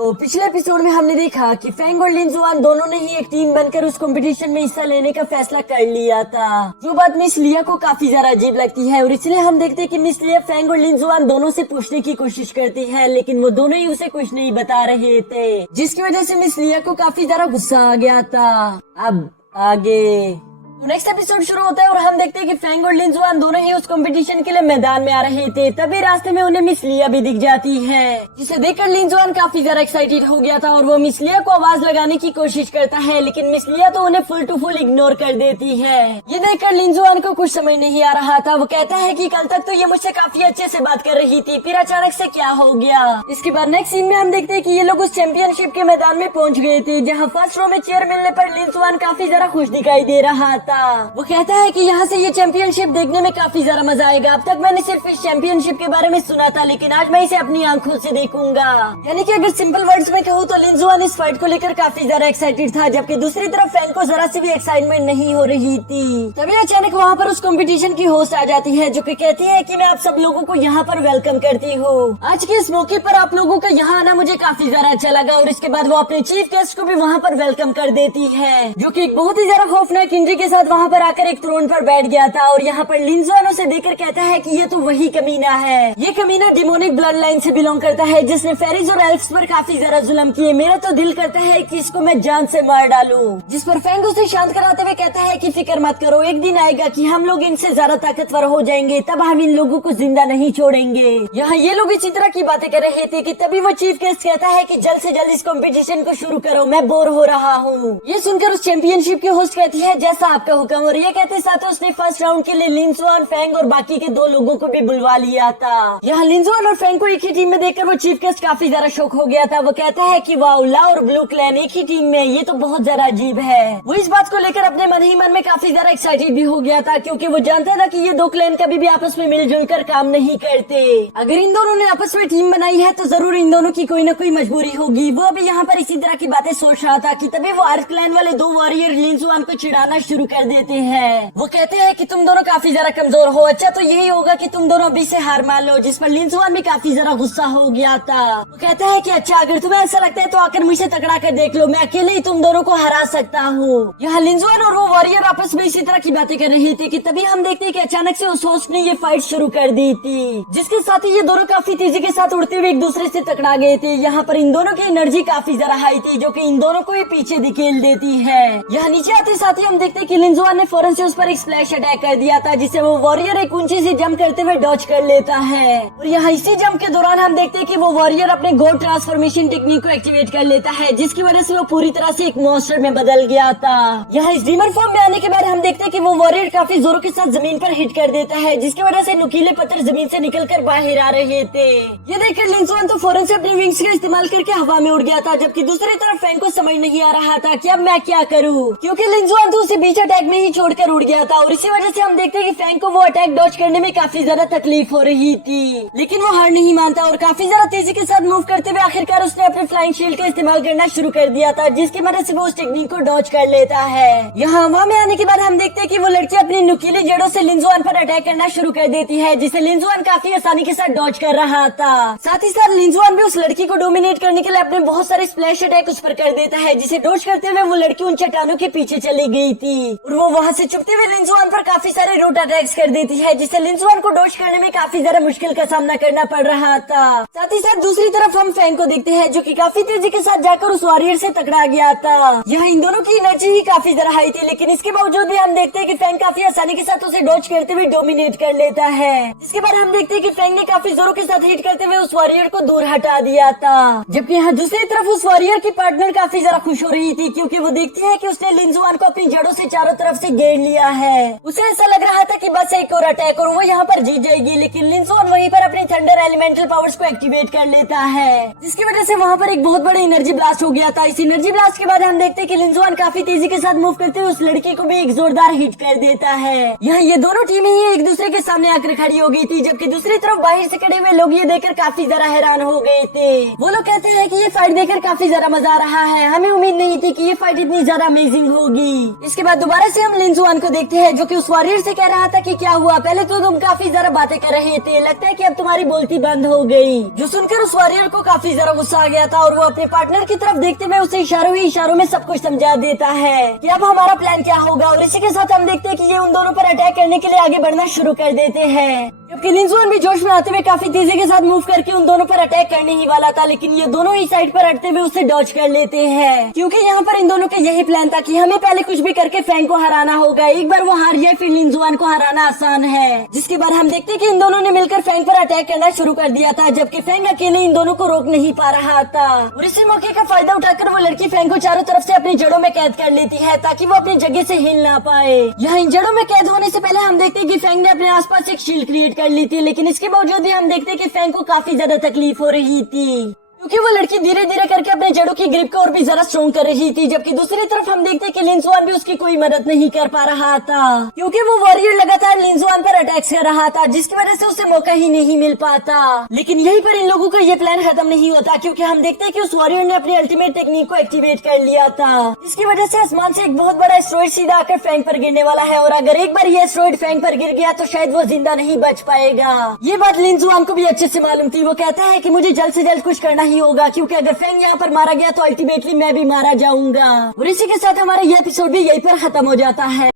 तो पिछले एपिसोड में हमने देखा कि फेंग और लिंजुआन दोनों ने ही एक टीम बनकर उस कंपटीशन में हिस्सा लेने का फैसला कर लिया था, जो बात मिस लिया को काफी ज्यादा अजीब लगती है। और इसलिए हम देखते हैं कि मिस लिया फेंग और लिंजुआन दोनों से पूछने की कोशिश करती है, लेकिन वो दोनों ही उसे कुछ नहीं बता रहे थे, जिसकी वजह से मिस लिया को काफी ज्यादा गुस्सा आ गया था। अब आगे नेक्स्ट एपिसोड शुरू होता है और हम देखते हैं कि फेंग और लिंजुआन दोनों ही उस कंपटीशन के लिए मैदान में आ रहे थे। तभी रास्ते में उन्हें मिस लिया भी दिख जाती है, जिसे देखकर लिंजुआन काफी ज्यादा एक्साइटेड हो गया था और वो मिस लिया को आवाज लगाने की कोशिश करता है, लेकिन मिस लिया तो उन्हें फुल टू फुल इग्नोर कर देती है। ये देखकर लिंजुआन को कुछ समझ नहीं आ रहा था। वो कहता है कि कल तक तो ये मुझसे काफी अच्छे से बात कर रही थी, फिर अचानक से क्या हो गया। इसके बाद नेक्स्ट सीन में हम देखते हैं कि ये लोग उस चैंपियनशिप के मैदान में पहुंच गए थे, जहाँ फर्स्ट रो में चेयर मिलने पर लिंजुआन काफी ज्यादा खुश दिखाई दे रहा था। वो कहता है कि यहाँ से ये चैंपियनशिप देखने में काफी ज्यादा मजा आएगा। अब तक मैंने सिर्फ इस चैंपियनशिप के बारे में सुना था, लेकिन आज मैं इसे अपनी आंखों से देखूंगा। यानी कि अगर सिंपल वर्ड्स में कहूँ तो लिंजुआन इस फाइट को लेकर काफी ज्यादा एक्साइटेड था, जबकि दूसरी तरफ फेंग को जरा सी भी एक्साइटमेंट नहीं हो रही थी। तभी अचानक वहाँ पर उस कॉम्पिटिशन की होस्ट आ जाती है, जो कि कहती है कि मैं आप सब लोगों को यहाँ पर वेलकम करती हूँ। आज के इस मौके पर आप लोगों का यहाँ आना मुझे काफी ज्यादा अच्छा लगा। और इसके बाद वो अपने चीफ गेस्ट को भी वहाँ पर वेलकम कर देती है, जो कि बहुत ही ज्यादा खौफनाक इंजरी के साथ वहाँ पर आकर एक थ्रोन पर बैठ गया था। और यहाँ पर लिंजुआन उसे देखकर कहता है कि ये तो वही कमीना है। ये कमीना डिमोनिक ब्लड लाइन से बिलोंग करता है, जिसने फेरीज और एल्फ्स पर काफी ज्यादा जुल्म किए। मेरा तो दिल करता है कि इसको मैं जान से मार डालूं। जिस पर फेंग उसे शांत कराते हुए कहता है कि फिक्र मत करो, एक दिन आएगा कि हम लोग इनसे ज्यादा ताकतवर हो जाएंगे, तब हम इन लोगों को जिंदा नहीं छोड़ेंगे। यहाँ ये लोग इसी तरह की बातें कर रहे थे कि तभी वो चीफ गेस्ट कहता है कि जल्द से जल्द इस कंपटीशन को शुरू करो, मैं बोर हो रहा हूँ। ये सुनकर उस चैंपियनशिप की होस्ट कहती है जैसा आपका हुक्म। और ये कहते साथ उसने फर्स्ट राउंड के लिए लिंजुआन, फेंग और बाकी के 2 लोगों को भी बुलवा लिया था। यहाँ लिंजुआन और फेंग को एक ही टीम में देखकर वो चीफ गेस्ट काफी ज्यादा शॉक हो गया था। वो कहता है कि वाओ, ला और ब्लू क्लैन एक ही टीम में, ये तो बहुत ज्यादा अजीब है। वो इस बात को लेकर अपने मन ही मन में काफी ज्यादा एक्साइटेड भी हो गया था, क्योंकि वो जानता था कि ये 2 क्लैन कभी भी आपस में मिलजुल कर काम नहीं करते। अगर इन दोनों ने आपस में टीम बनाई है तो जरूर इन दोनों की कोई न कोई मजबूरी होगी। वो अभी यहाँ पर इसी तरह की बातें सोच रहा था कि तभी वो आर्क क्लैन वाले 2 वॉरियर लिंजुआन को चिढ़ाना शुरू कर देते हैं। वो कहते हैं कि तुम दोनों काफी ज्यादा कमजोर हो, अच्छा तो यही होगा कि तुम दोनों अभी से हार मान लो। जिस पर लिंजुआन भी काफी ज्यादा गुस्सा हो गया था। वो कहता है कि अच्छा अगर तुम्हें ऐसा लगता है तो आकर मुझे तगड़ा कर देख लो, मैं अकेले ही तुम दोनों को हरा सकता हूँ। यहाँ लिंजुआन और वो वॉरियर आपस में इसी तरह की बातें कर रही थी कि तभी हम देखते हैं कि अचानक से उस होस्ट ने ये फाइट शुरू कर दी थी, जिसके साथ ही ये दोनों काफी तेजी के साथ उड़ते हुए एक दूसरे से टकरा गए थे। यहाँ पर इन दोनों की एनर्जी काफी ज्यादा हाई थी, जो कि इन दोनों को ही पीछे धकेल देती है। यहाँ नीचे आते साथ ही हम देखते हैं कि लिंजुआन ने फौरन से उस पर एक स्प्लैश अटैक कर दिया था, जिसे वो वॉरियर एक ऊंचे से जंप करते हुए डॉज कर लेता है। और यहाँ इसी जंप के दौरान हम देखते हैं कि वो वॉरियर अपने गॉड ट्रांसफॉर्मेशन टेक्निक को एक्टिवेट कर लेता है, जिसकी वजह से वो पूरी तरह से एक मॉन्स्टर में बदल गया था। यहाँ इस डीमन फॉर्म में आने के बाद हम देखते हैं कि वो वॉरियर काफी जोरों के साथ जमीन पर हिट कर देता है, जिसकी वजह से नुकीले पत्थर जमीन से निकलकर बाहर आ रहे थे। ये देखकर लिंजुआन तो फौरन से अपनी विंग्स का इस्तेमाल करके हवा में उड़ गया था, जबकि दूसरी तरफ फेंग को समझ नहीं आ रहा था कि अब मैं क्या करूँ, क्योंकि लिंजुआन तो उसे बीच अटैक में ही छोड़कर उड़ गया था। और इसी वजह से हम देखते हैं कि फेंग को वो अटैक डॉज करने में काफी ज्यादा तकलीफ हो रही थी, लेकिन वो हार नहीं मानता और काफी ज्यादा तेजी के साथ मूव करते हुए आखिरकार उसने अपने फ्लाइंग शील्ड का इस्तेमाल करना शुरू कर दिया था, जिसकी मदद से वो उस टेक्निक को डॉज कर लेता है। यहाँ हवा में आने के बाद हम देखते हैं कि वो लड़की अपनी नुकीली जड़ों से लिंजुआन पर अटैक करना शुरू कर देती है, जिसे लिंजुआन काफी आसानी के साथ डॉज कर रहा था। साथ ही साथ लिंजुआन भी उस लड़की को डोमिनेट करने के लिए अपने बहुत सारे स्प्लैश अटैक उस पर कर देता है, जिसे डॉज करते हुए वो लड़की उन चट्टानों के पीछे चली गई थी और वो वहाँ से छुपते हुए लिंजुआन पर काफी सारे रूट अटैक्स कर देती है, जिसे लिंजुआन को डॉज करने में काफी ज्यादा मुश्किल का सामना करना पड़ रहा था। साथ ही साथ दूसरी तरफ हम फेंग को देखते हैं, जो कि काफी तेजी के साथ जाकर उस वॉरियर से टकरा गया था। यहाँ इन दोनों की एनर्जी ही काफी ज्यादा हाई थी, लेकिन इसके बावजूद भी हम देखते हैं कि फेंग काफी आसानी के साथ उसे डॉज करते हुए डोमिनेट कर लेता है। इसके बाद हम देखते हैं कि फेंग ने काफी जोरों के साथ हिट करते हुए उस वॉरियर को दूर हटा दिया था, जबकि यहाँ दूसरी तरफ उस वॉरियर की पार्टनर काफी ज्यादा खुश हो रही थी, क्योंकि वो देखती है कि उसने लिंजुआन को अपनी जड़ों से चारों तरफ से घेर लिया है। उसे ऐसा लग रहा था कि बस एक और अटैक और वो यहाँ पर जीत जाएगी, लेकिन लिंजुआन वहीं पर अपनी थंडर एलिमेंटल पावर्स को एक्टिवेट कर लेता है, जिसकी वजह से वहाँ पर एक बहुत बड़ा एनर्जी ब्लास्ट हो गया था। इस एनर्जी ब्लास्ट के बाद हम देखते हैं कि लिंजुआन काफी तेजी के साथ मूव करते हुए उस लड़की को भी एक जोरदार हिट कर देता है। यहाँ ये दोनों टीमें ही एक दूसरे के सामने आकर खड़ी हो गई थी, जबकि दूसरी तरफ बाहर से खड़े हुए लोग ये देखकर काफी ज्यादा हैरान हो गए थे। वो लोग कहते हैं कि ये फाइट देखकर काफी ज्यादा मजा आ रहा है, हमें उम्मीद नहीं थी कि ये फाइट इतनी ज्यादा अमेजिंग होगी। इसके बाद दोबारा दोबारा से हम लिंजुआन को देखते हैं जो कि उस वॉरियर से कह रहा था कि क्या हुआ, पहले तो तुम काफी ज्यादा बातें कर रहे थे, लगता है कि अब तुम्हारी बोलती बंद हो गई। जो सुनकर उस वॉरियर को काफी ज्यादा गुस्सा आ गया था और वो अपने पार्टनर की तरफ देखते हुए उसे इशारों ही इशारों में सब कुछ समझा देता है कि अब हमारा प्लान क्या होगा। और इसी के साथ हम देखते हैं कि ये उन दोनों पर अटैक करने के लिए आगे बढ़ना शुरू कर देते हैं, जबकि लिंजुआन भी जोश में आते हुए काफी तेजी के साथ मूव करके उन दोनों पर अटैक करने ही वाला था, लेकिन ये दोनों ही साइड पर अटते हुए उसे डॉज कर लेते हैं, क्योंकि यहाँ पर इन दोनों का यही प्लान था कि हमें पहले कुछ भी करके फैंग को हराना होगा। एक बार वो हार गया फिर लिंजुआन को हराना आसान है। जिसके बाद हम देखते हैं कि इन दोनों ने मिलकर फैंग पर अटैक करना शुरू कर दिया था, जबकि फैंग अकेले इन दोनों को रोक नहीं पा रहा था। और इसी मौके का फायदा उठाकर वो लड़की फैंग को चारों तरफ से अपनी जड़ों में कैद कर लेती है ताकि वो अपनी जगह से हिल ना पाए। यहाँ इन जड़ों में कैद होने से पहले हम देखते हैं कि फैंग ने अपने आसपास एक शील्ड क्रिएट कर ली थी, लेकिन इसके बावजूद भी हम देखते हैं कि फैंग को काफी ज्यादा तकलीफ हो रही थी, क्योंकि वो लड़की धीरे धीरे करके अपने जड़ों की ग्रिप को और भी ज्यादा स्ट्रॉन्ग कर रही थी। जबकि दूसरी तरफ हम देखते हैं कि लिंजुआन भी उसकी कोई मदद नहीं कर पा रहा था, क्योंकि वो वॉरियर लगातार लिंजुआन पर अटैक कर रहा था, जिसकी वजह से उसे मौका ही नहीं मिल पाता। लेकिन यहीं पर इन लोगों का ये प्लान खत्म नहीं होता, क्योंकि हम देखते हैं कि उस वॉरियर ने अपनी अल्टीमेट टेक्निक को एक्टिवेट कर लिया था, जिसकी वजह से आसमान से एक बहुत बड़ा एस्ट्रॉइड सीधा आकर फैंग पर गिरने वाला है। और अगर एक बार ये एस्ट्रॉइड फैंग पर गिर गया तो शायद वो जिंदा नहीं बच पाएगा। ये बात लिंजुआन को भी अच्छे से मालूम थी। वो कहता है कि मुझे जल्द से जल्द कुछ करना ही होगा, क्योंकि अगर फैंग यहाँ पर मारा गया तो अल्टीमेटली मैं भी मारा जाऊंगा। और इसी के साथ हमारा ये एपिसोड भी यहीं पर खत्म हो जाता है।